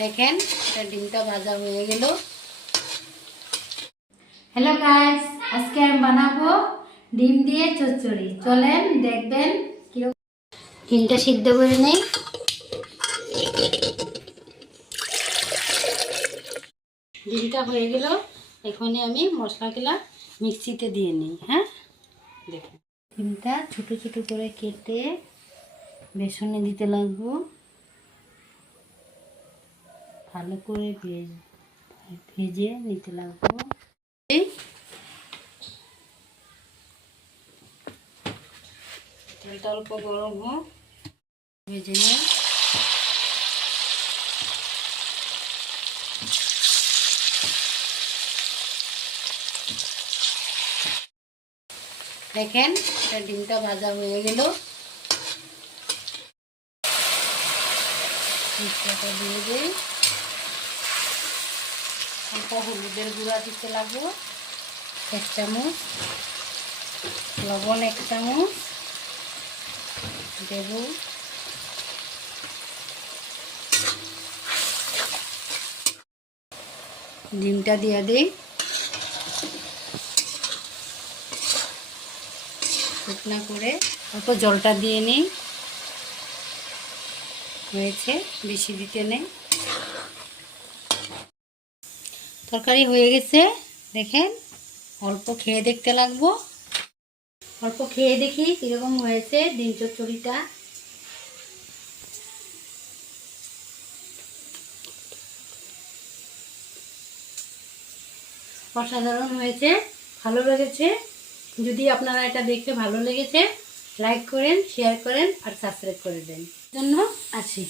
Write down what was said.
দেখেন এটা ডিমটা ভাজা হয়ে গেল। হ্যালো গাইস, আজকে আমি বানাবো ডিম দিয়ে চচ্চড়ি। চলেন দেখবেন কিরকম। ডিমটা সিদ্ধ করে নেই। ডিমটা হয়ে গেল, এখানে আমি মশলাগুলা মিক্সিতে দিয়ে নিই। হ্যাঁ, দেখুন ডিমটা ছোট ছোট করে কেটে বেসনে দিতে লাগবো, ভালো করে ভেজে নিতে লাগবো। তেলটা অল্প গরম হোক, ভেজে নিই। দেখেন এটা ডিমটা ভাজা হয়ে গেল। মিক্সচারটা দিয়ে দিই। অল্প হলুদের গুঁড়া দিতে লাগবো 1 চামচ, লবণ 1 চামচ দেব, ডিমটা দিয়ে দিই। শুকনা করে অল্প জলটা দিয়ে নিই। হয়েছে, বেশি দিতে নেই। তরকারি হয়ে গেছে, দেখেন অল্প খেয়ে দেখতে লাগবো। অল্প খেয়ে দেখি কিরকম হয়েছে ডিম চচ্চড়িটা। অসাধারণ হয়েছে, ভালো লেগেছে। যদি আপনারা এটা দেখতে ভালো লেগেছে, লাইক করেন, শেয়ার করেন আর সাবস্ক্রাইব করে দেন জন্য আসি।